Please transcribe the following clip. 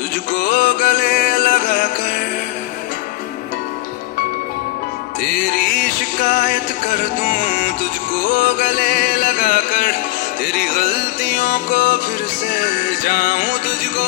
तुझको गले लगा कर तेरी शिकायत कर दूं, तुझको गले लगा कर तेरी गलतियों को फिर से जाऊं तुझको